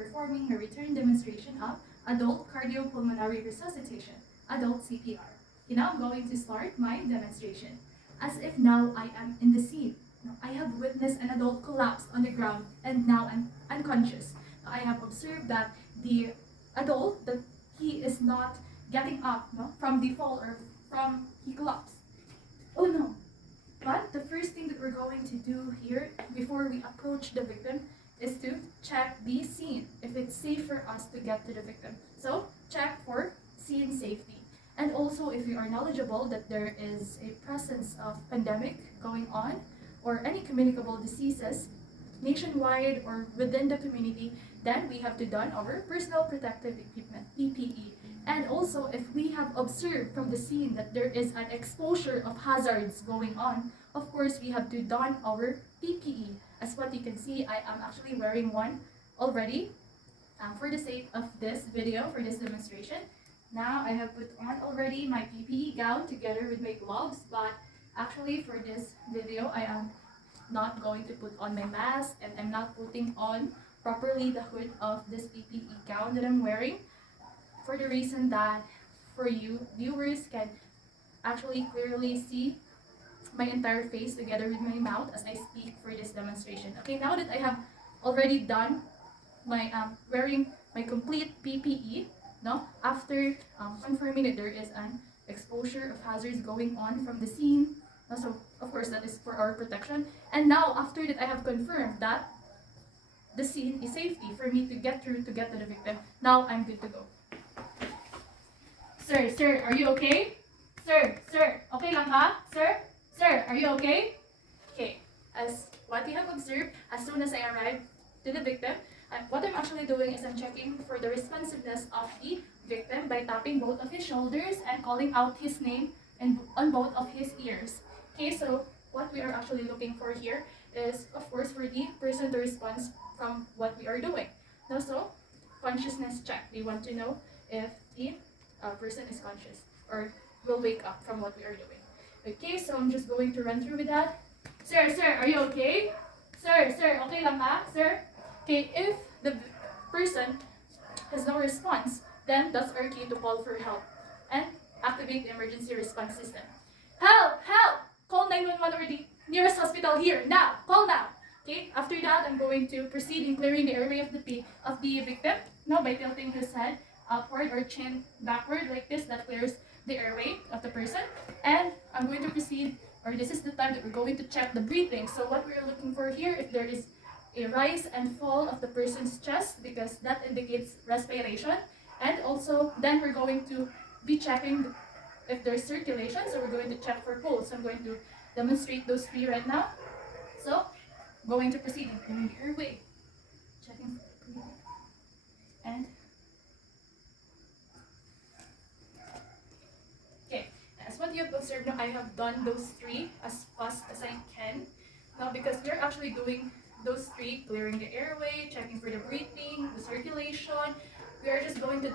performing her return demonstration of adult cardiopulmonary resuscitation, adult CPR. Okay, now I'm going to start my demonstration. As if now I am in the scene. Now, I have witnessed an adult collapse on the ground and now I'm unconscious. I have observed that the adult, that he is not getting up from the fall or from he collapsed. Oh no. But the first thing that we're going to do here before we approach the victim is to check the scene, if it's safe for us to get to the victim. So check for scene safety. And also if you are knowledgeable that there is a presence of pandemic going on or any communicable diseases nationwide or within the community, then we have to don our personal protective equipment, PPE. And also, if we have observed from the scene that there is an exposure of hazards going on, of course, we have to don our PPE. As what you can see, I am actually wearing one already for the sake of this video, for this demonstration. Now, I have put on already my PPE gown together with my gloves, but actually for this video, I am not going to put on my mask and I'm not putting on properly the hood of this PPE gown that I'm wearing, for the reason that for you viewers can actually clearly see my entire face together with my mouth as I speak for this demonstration. Okay, now that I have already done my wearing my complete PPE, after confirming that there is an exposure of hazards going on from the scene, so of course that is for our protection. And now after that I have confirmed that the scene is safety for me to get through to get to the victim, now I'm good to go. Sir, are you okay? Sir, okay lang ka? Sir, are you okay? Okay, as what you have observed, as soon as I arrived to the victim, what I'm actually doing is I'm checking for the responsiveness of the victim by tapping both of his shoulders and calling out his name and on both of his ears. Okay, so what we are actually looking for here is, of course, for the person to respond from what we are doing. Now, so, consciousness check. We want to know if the person is conscious or will wake up from what we are doing. Okay, so I'm just going to run through with that. Sir, are you okay? Sir, okay lang ka? Sir? Okay, if the person has no response, then that's our key to call for help and activate the emergency response system. Help! Call 911 or the nearest hospital here, now! Call now! Okay, after that, I'm going to proceed in clearing the airway of the victim, by tilting his head upward or chin backward like this. That clears the airway of the person. And I'm going to proceed, or this is the time that we're going to check the breathing. So what we're looking for here, if there is a rise and fall of the person's chest, because that indicates respiration. And also, then we're going to be checking if there's circulation, so we're going to check for pulse. So I'm going to demonstrate those three right now. So, going to proceed in clearing the airway, checking for breathing, and as what you have observed now, I have done those three as fast as I can. Now, because we're actually doing those three, clearing the airway, checking for the breathing, the circulation, we are just going to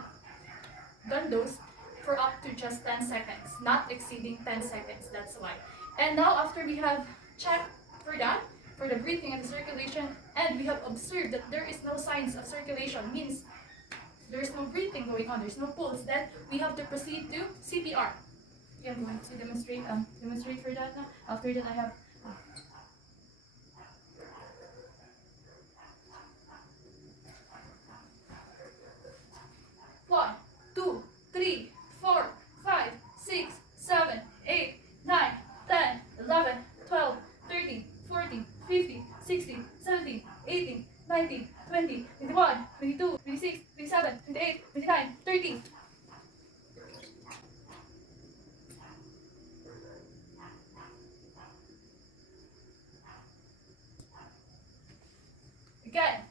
done those for up to just 10 seconds, not exceeding 10 seconds, that's why. And now after we have checked for that, for the breathing and the circulation, and we have observed that there is no signs of circulation, means there's no breathing going on, there's no pulse, then we have to proceed to CPR. Okay, I'm going to demonstrate for that now. After that I have one, two, three, 4, 5, 6, 7, 8, 9, 10, 11, 12, 13, 14, 15, 16, 17, 18, 19, 20, 21, 22, 26, 27, 28, 29, 30. Again.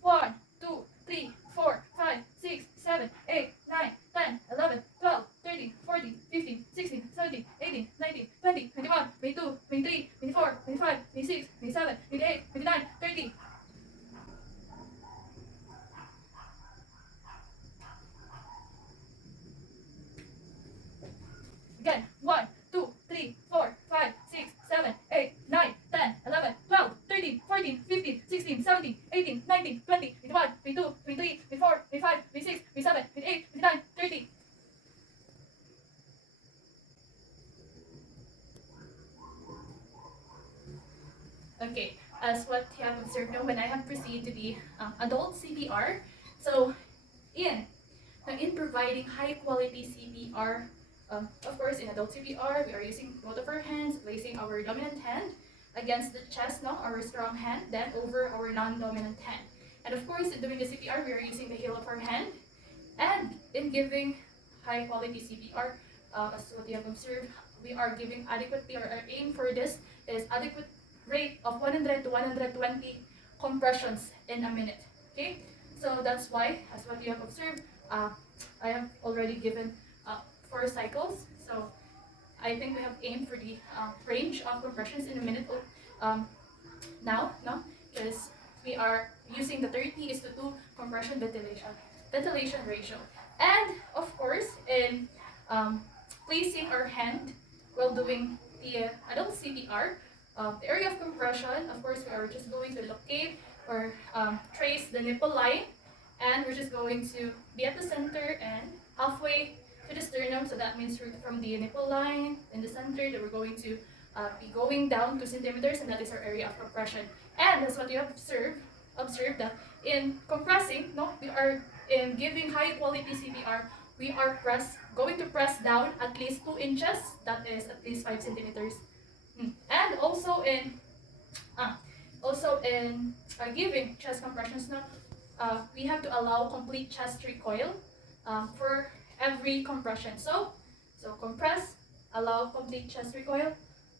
1, 2, 3, 4, 5, 6, 7, 8, 9, 10, 11, 12, 13, 14, 15, 16, 17, 18, 19, 20, 21, 22, 23, 24, 25, 26, 27, 28, 29, 30. Again. 1, 2, 3, 4, 5, 6, 7, 8, 9, 10, 11, 12, 13, 14, 15, 16, 17, CPR. So in in providing high quality CPR, of course in adult CPR we are using both of our hands, placing our dominant hand against the chest, no, our strong hand, then over our non-dominant hand. And of course in doing the CPR we are using the heel of our hand. And in giving high quality CPR, as what you have observed, we are giving adequately, or our aim for this is adequate rate of 100 to 120 compressions in a minute. Okay, so that's why, as what you have observed, I have already given 4 cycles. So I think we have aimed for the range of compressions in a minute now, no, because we are using the 30:2 compression ventilation ratio. And of course, in placing our hand while doing the adult CPR, the area of compression, of course, we are just going to locate or trace the nipple line, and we're just going to be at the center and halfway to the sternum. So that means from the nipple line in the center that we're going to be going down 2 centimeters, and that is our area of compression. And that's what you have observed that in compressing, no, we are in giving high quality CPR, we are going to press down at least 2 inches, that is at least 5 centimeters. And also in giving chest compressions, no, we have to allow complete chest recoil for every compression. So compress, allow complete chest recoil,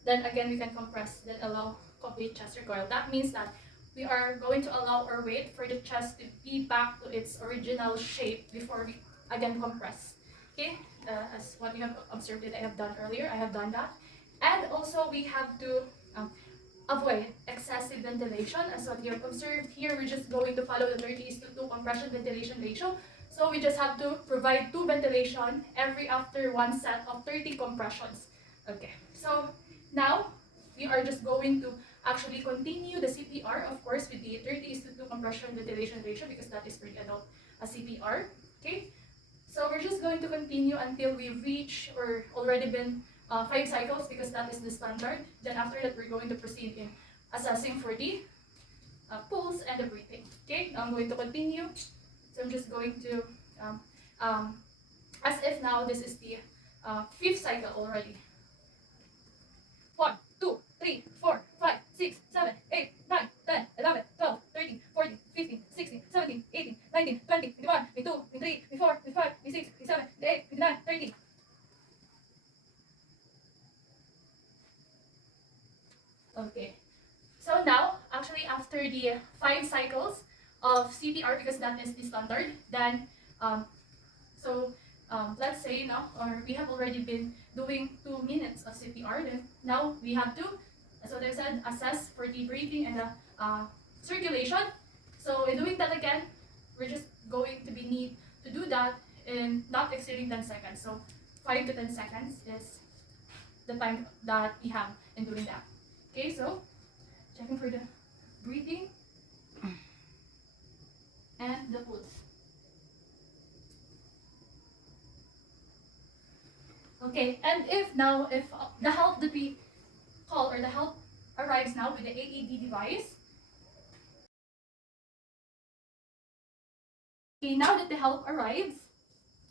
then again we can compress, then allow complete chest recoil. That means that we are going to allow our weight for the chest to be back to its original shape before we again compress. Okay, as what you have observed that I have done earlier, I have done that. And also we have to avoid excessive ventilation. As what you have observed here, we're just going to follow the 30:2 compression ventilation ratio. So we just have to provide 2 ventilation every after 1 set of 30 compressions. Okay, so now we are just going to actually continue the CPR, of course, with the 30:2 compression ventilation ratio, because that is for the adult CPR. Okay, so we're just going to continue until we reach or already been 5 cycles, because that is the standard. Then after that, we're going to proceed in assessing for the pulse and the breathing. Okay, I'm going to continue. So I'm just going to, as if now this is the 5th cycle already. 1, 2, 3, 4, 5, 6, 7, 8, 9, 10, 11, 12, 13, 14, 15, 16, 17, 18, 19, 20, 21, 22, 23, 24, 25, 26, 27, 28, 29, 30. Okay, so now actually after the 5 cycles of CPR, because that is the standard, then let's say now, or we have already been doing 2 minutes of CPR, then now we have to, as what I said, assess for the breathing and the circulation. So in doing that again, we're just going to need to do that in not exceeding 10 seconds. So 5 to 10 seconds is the time that we have in doing that. Okay, so checking for the breathing and the pulse. Okay, and if the help that we call, or the help arrives now with the AED device. Okay, now that the help arrives,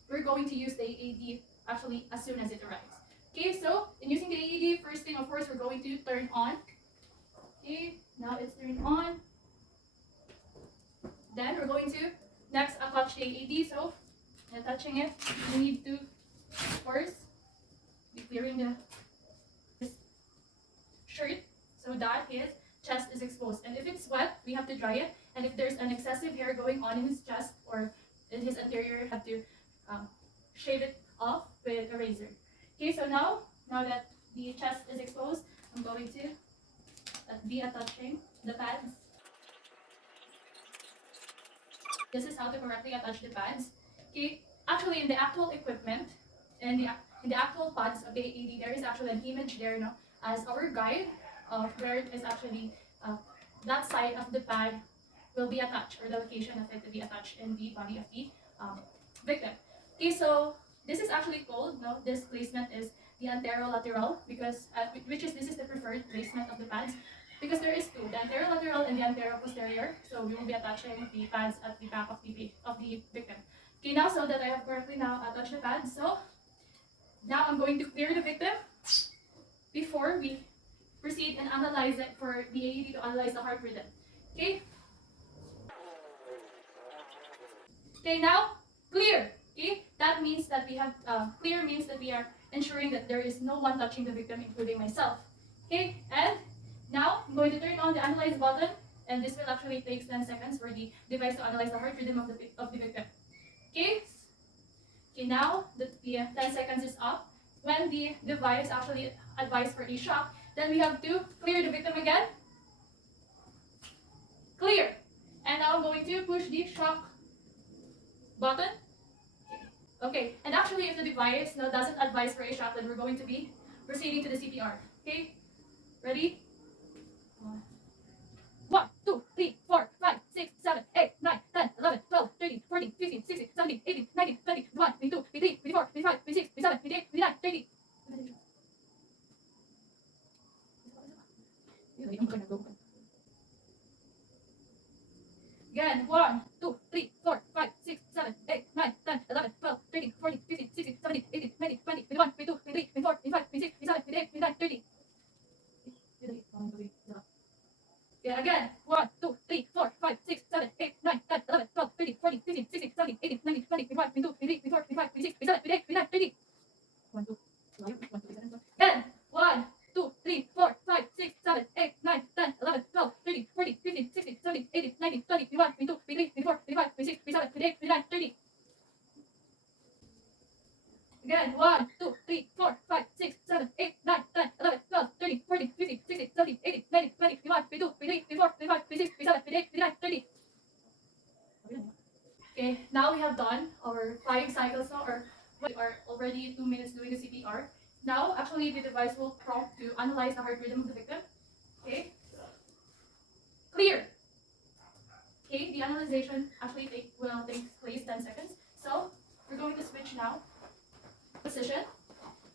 we're going to use the AED actually as soon as it arrives. Okay, so in using the AED, first thing of course we're going to turn on. Okay, now it's turned on. Then we're going to next attach the AED. So attaching it, we need to of course be clearing the shirt so that his chest is exposed. And if it's wet, we have to dry it. And if there's an excessive hair going on in his chest or in his anterior, have to shave it off with a razor. Okay, so now that the chest is exposed, I'm going to be attaching the pads. This is how to correctly attach the pads. Okay, actually in the actual equipment, in the actual pads of the AED, there is actually an image there, no, as our guide of where it is actually that side of the pad will be attached, or the location of it to be attached in the body of the victim. Okay, so this is actually called, no, this placement is the anterolateral, because this is the preferred placement of the pads, because there is two, the anterolateral and the anteroposterior. So we will be attaching the pads at the back of the victim. Okay, now so that I have correctly now attached the pads, so now I'm going to clear the victim before we proceed and analyze it for the AED to analyze the heart rhythm. Okay? Okay, now clear. Okay, that means that we have clear means that we are ensuring that there is no one touching the victim, including myself. Okay, and now I'm going to turn on the analyze button, and this will actually take 10 seconds for the device to analyze the heart rhythm of the victim. Okay. Okay, now the 10 seconds is up. When the device actually advised for a shock, then we have to clear the victim again. Clear. And now I'm going to push the shock button. Okay, and actually if the device now doesn't advise for a shock, then we're going to be proceeding to the CPR. Okay, ready? 1, 2, 3, 4, 5, 6, 7, 8, 9, 10, 11, 12, 13, 14, 15, 16, 17, 18, 19, 20, 21, 22, 23, 24, 25, 26, 27, 28, 29, 30. Again, 1, 2, 3, 4, 5, 6, 7, 8, 9, 10, 11, 12, 13, 14, 15, 16, 17, 18, 19, 20, 21, 22, 23, 24, 25, 26, 27, 28, 29, 30. Yeah, again, 1, 2, 3, 4, 5, 6, 7, 8, 9, 10, 11, 12, 13, 14, 15, 16, 17, 18, 19, 20, 21, 22, 23, 24, 25, 26, 27, 28, 29, 30. 1, 2, again, 1, 2, 3, 4, 5, 6, 7, 8, 9, 10, 11, 12, 13, 14, 15, 16, 17, 18, 19, 20, 21, 22, 23, 24, 25, 26, 27, 28, 29, 30. Again, 1, 2, 3, 4, 5, 6, 7, 8, 9, 10, 11, 12, 13, 14, 15, 16, 17, 18, 19, 20, 21, 22, 23, 24, 25, 26, 27, 28, 29, 30. Okay, now we have done our 5 cycles now, or we are already 2 minutes doing the CPR. Now, actually, the device will prompt to analyze the heart rhythm of the victim. Okay, clear. Okay, the analyzation actually will take place 10 seconds. So, we're going to switch now position.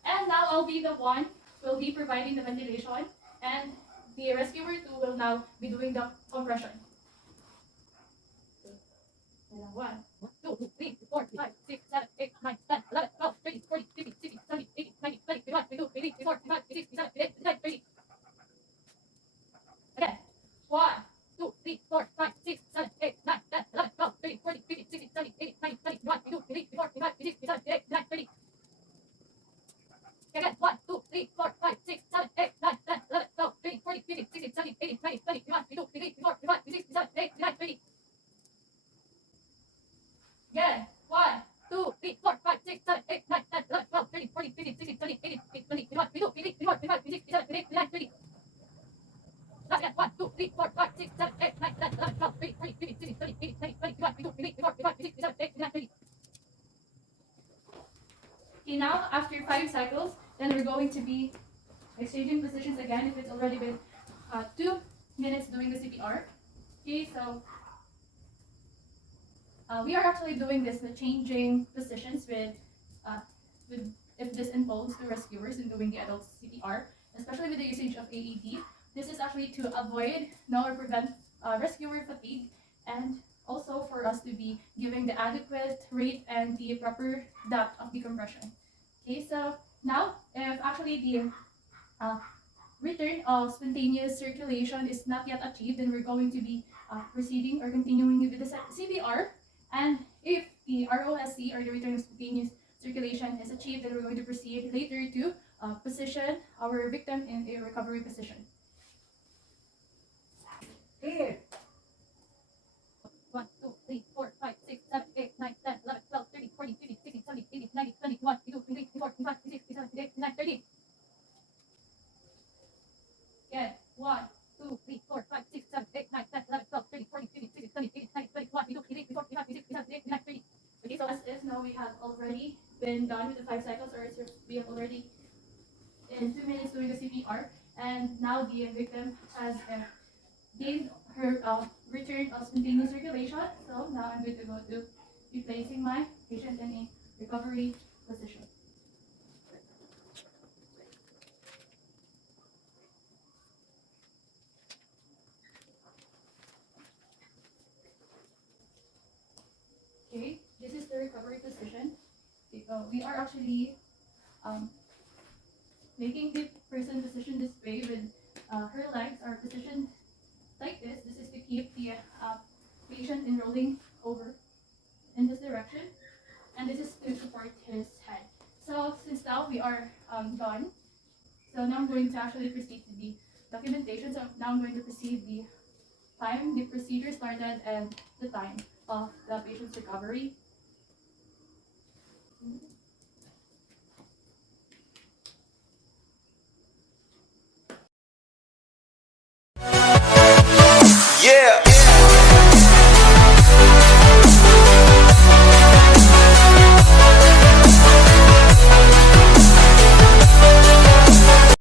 And now I'll be the one who will be providing the ventilation, and the rescuer 2 will now be doing the compression. 1, 2, 3, 4, 5, 6, 7, 8, 9, 10, 11, 12, 13, 14, 15, 16, 17, 18, 19, 20, 21, 22, 23, 24, 25, 26, 27, 28, 29, 30. Again. 1, 2, 3, 4, 5, 6, 7, 8, 9, 10, 11, 12, 13, 14, 15, 16, 17, 18, 19, 20, 21, 22, 23, 24, 25, 26, 27, 28, 29, 30. Again. 1, 2, 3, 4, 5, 6, 7, 8, 9, 10, 11, 12, 13, 14, 15, 16, 17, 18, 20, 21, 22, 23, 24, 25, 26, 27, 28, 29, 30. Again. 1, 2, 3, 4, 5, 6, 7, 8, 9, 10, 11, 12, 13, 14, 15, 16, 17, 18, 20, 21, 22, 23, 24, 25, 26, 27, 28, 29, 30. Last again. 1, 2, 3, 4, 5, 6, 7, 8, 9, 10, 11, 12, 13, 14, 15, 16, 17, 18, 19, 20, 21, 22, 23, 24, 25, 26, 27, 28, 29, 30. Okay, now after 5 cycles, then we're going to be exchanging positions again if it's already been 2 minutes doing the CPR. Okay, so we are actually doing this, the changing positions with if this involves the rescuers in doing the adult CPR, especially with the usage of AED. This is actually to avoid or prevent rescuer fatigue, and also for us to be giving the adequate rate and the proper depth of decompression. Okay, so now if actually the return of spontaneous circulation is not yet achieved, then we're going to be proceeding or continuing with the CPR. And if the ROSC, or the return of spontaneous circulation, is achieved, then we're going to proceed later to position our victim in a recovery position. Clear. 1, 2, 3, 4, 5, 6, 7, 8, 9, 10, 11, 12, 13, 14, 15, 16, 17, 18, 19, 20, 21, 22, 23, 24, 25, 26, 27, 28, 29, 30. Again. 1, 2, 3, 4, 5, 6, 7, 8, 9, 10, 11, 12, 13, 14, 15, 16, 17, 18, 19, 20, 21, 22, 23, 24, 25, 26, 27, 28, 29, 30. Okay, so as if now we have already been done with the 5 cycles, or we have already in 2 minutes doing the CPR, and now the victim has gained her return of spontaneous circulation. So now I'm going to go to be placing my patient in a recovery position. we are actually um, making the person position this way with her legs are positioned like this. This is to keep the patient in rolling over in this direction, and this is to support his head. So since now we are done, so now I'm going to actually proceed to the documentation. So now I'm going to proceed the time the procedure started and the time of the patient's recovery.